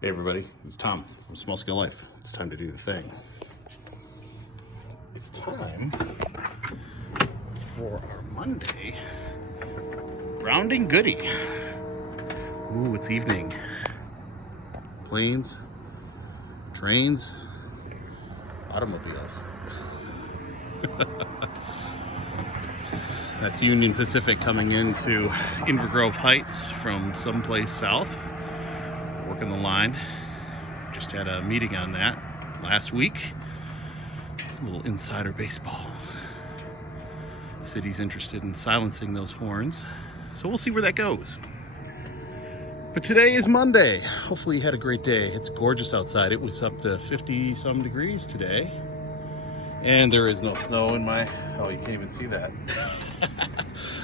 Hey everybody, it's Tom from Small Scale Life. It's time to do the thing. It's time for our Monday grounding goodie. Ooh, it's evening. Planes, trains, automobiles. That's Union Pacific coming into Inver Grove Heights from someplace south. Working the line. Just had a meeting on that last week. A little insider baseball. City's interested in silencing those horns, so we'll see where that goes. But today is Monday. Hopefully you had a great day. It's gorgeous outside. It was up to 50 some degrees today. And there is no snow in my... Oh, you can't even see that.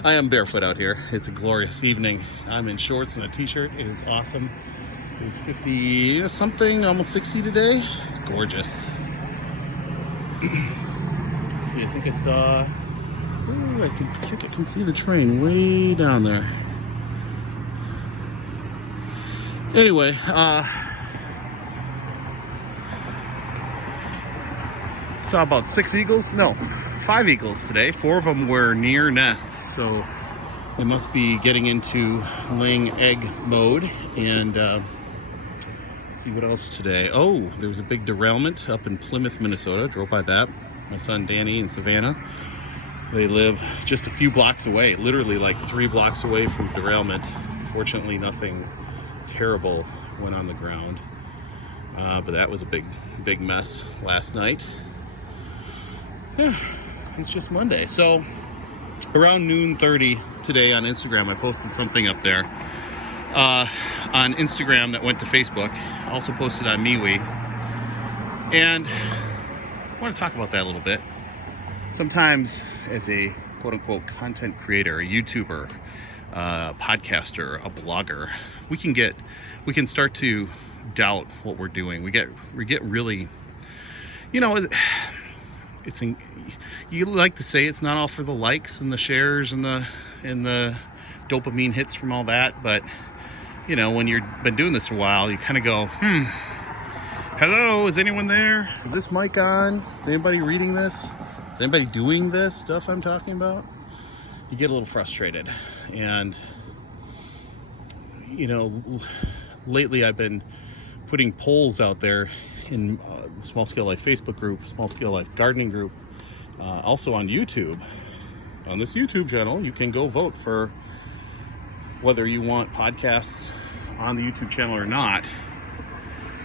I am barefoot out here. It's a glorious evening. I'm in shorts and a t-shirt. It is awesome. It was 50 something, almost 60 today. It's gorgeous. See, I think I saw... Ooh, I think I can see the train way down there. Anyway, saw about 6 eagles. No, 5 eagles today. 4 of them were near nests, so they must be getting into laying egg mode. And see what else today. Oh, there was a big derailment up in Plymouth, Minnesota. Drove by that. My son Danny and Savannah. They live just a few blocks away, literally like 3 blocks away from derailment. Fortunately, nothing terrible went on the ground, but that was a big mess last night. Yeah, it's just Monday. So around noon 30 today on Instagram, I posted something up there on Instagram that went to Facebook. Also posted on MeWe, and I want to talk about that a little bit. Sometimes as a quote-unquote content creator, a YouTuber, a podcaster, a blogger, we can start to doubt what we're doing. We get really, you know, you like to say it's not all for the likes and the shares and the dopamine hits from all that, but you know, when you've been doing this for a while, you kind of go, hello, is anyone there? Is this mic on? Is anybody reading this? Is anybody doing this stuff I'm talking about? You get a little frustrated. And you know, lately I've been putting polls out there in the Small Scale Life Facebook group, Small Scale Life gardening group, also on YouTube. On this YouTube channel, you can go vote for whether you want podcasts on the YouTube channel or not.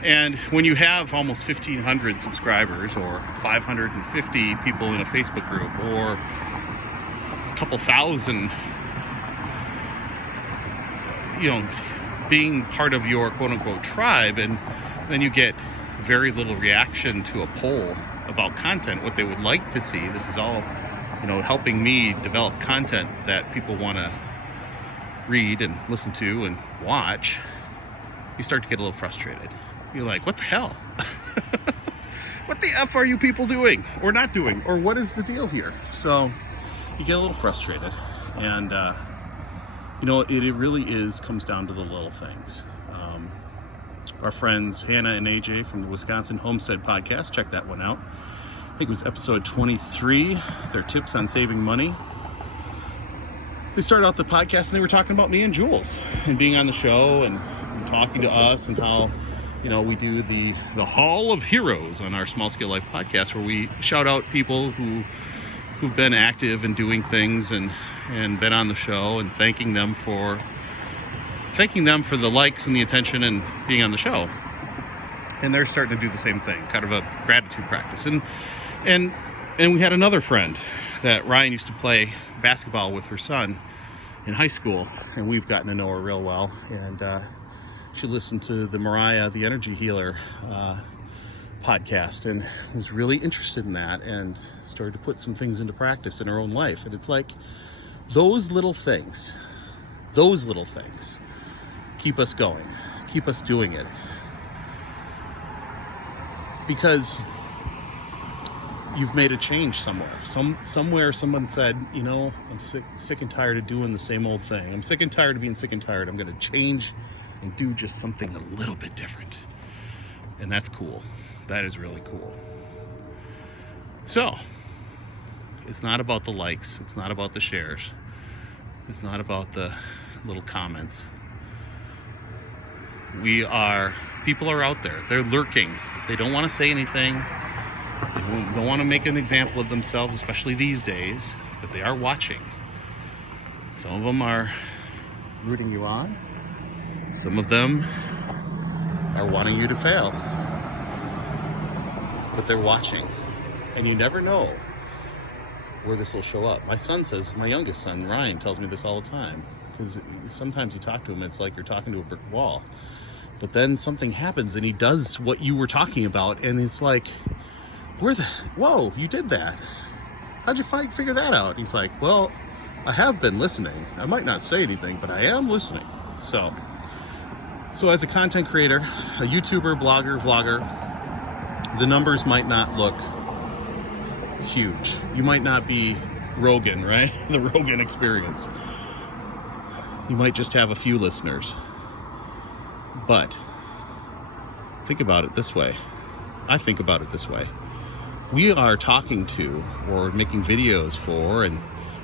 And when you have almost 1,500 subscribers or 550 people in a Facebook group or a couple thousand, you know, being part of your quote-unquote tribe, and then you get very little reaction to a poll about content, what they would like to see. This is all, you know, helping me develop content that people want to read and listen to and watch. You start to get a little frustrated. You're like, what the hell? What the F are you people doing or not doing? Or what is the deal here? So you get a little frustrated. And, you know, it really comes down to the little things. Our friends Hannah and AJ from the Wisconsin Homestead podcast, check that one out. I think it was episode 23, their tips on saving money. They started out the podcast and they were talking about me and Jules and being on the show and talking to us and how, you know, we do the Hall of Heroes on our Small Scale Life podcast, where we shout out people who've been active and doing things and been on the show, and thanking them for the likes and the attention and being on the show. And they're starting to do the same thing, kind of a gratitude practice. And we had another friend that Ryan used to play basketball with her son in high school, and we've gotten to know her real well. And she listened to the Mariah, the Energy Healer podcast, and was really interested in that and started to put some things into practice in her own life. And it's like those little things keep us going, keep us doing it. Because you've made a change somewhere. Somewhere someone said, you know, I'm sick and tired of doing the same old thing. I'm sick and tired of being sick and tired. I'm going to change and do just something a little bit different. And that's cool. That is really cool. So, it's not about the likes. It's not about the shares. It's not about the little comments. People are out there. They're lurking. They don't want to say anything. They don't want to make an example of themselves, especially these days, but they are watching. Some of them are rooting you on. Some of them are wanting you to fail. But they're watching. And you never know where this will show up. My youngest son, Ryan, tells me this all the time. Because sometimes you talk to him, it's like you're talking to a brick wall. But then something happens and he does what you were talking about, and it's like, whoa, you did that. How'd you figure that out? He's like, well, I have been listening. I might not say anything, but I am listening. So as a content creator, a YouTuber, blogger, vlogger, the numbers might not look huge. You might not be Rogan, right? The Rogan experience. You might just have a few listeners. But think about it this way. I think about it this way. We are talking to or making videos for and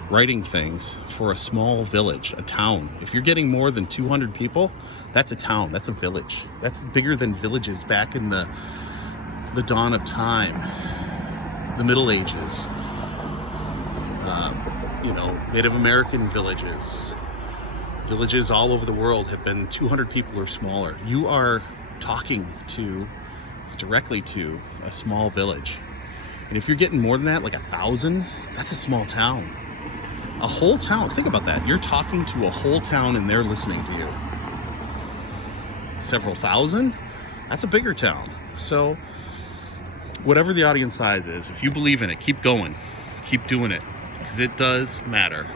writing things for a small village, a town. If you're getting more than 200 people, that's a town, that's a village. That's bigger than villages back in the dawn of time, the Middle Ages, Native American villages. Villages all over the world have been 200 people or smaller. You are talking directly to a small village. And if you're getting more than that, like 1,000, that's a small town. A whole town, think about that. You're talking to a whole town and they're listening to you. Several thousand, that's a bigger town. So whatever the audience size is, if you believe in it, keep going, keep doing it, because it does matter.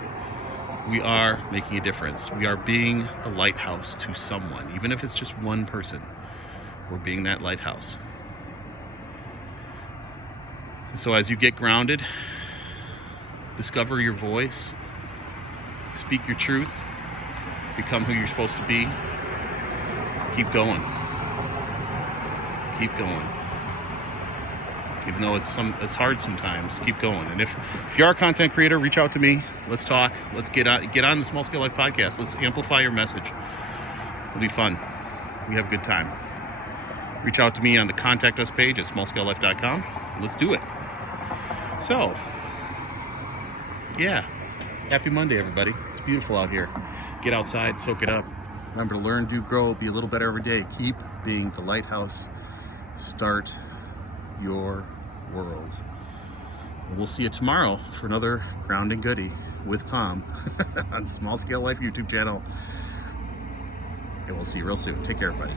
We are making a difference. We are being the lighthouse to someone, even if it's just one person. We're being that lighthouse. So as you get grounded, discover your voice, speak your truth, become who you're supposed to be, keep going. Keep going. Even though it's hard sometimes, keep going. And if you are a content creator, reach out to me. Let's talk. Let's get on the Small Scale Life podcast. Let's amplify your message. It'll be fun. We have a good time. Reach out to me on the contact us page at smallscalelife.com. Let's do it. So, yeah. Happy Monday, everybody. It's beautiful out here. Get outside, soak it up. Remember to learn, do, grow, be a little better every day. Keep being the lighthouse. Start your world. And we'll see you tomorrow for another grounding goodie with Tom on Small Scale Life YouTube channel. And we'll see you real soon. Take care, everybody.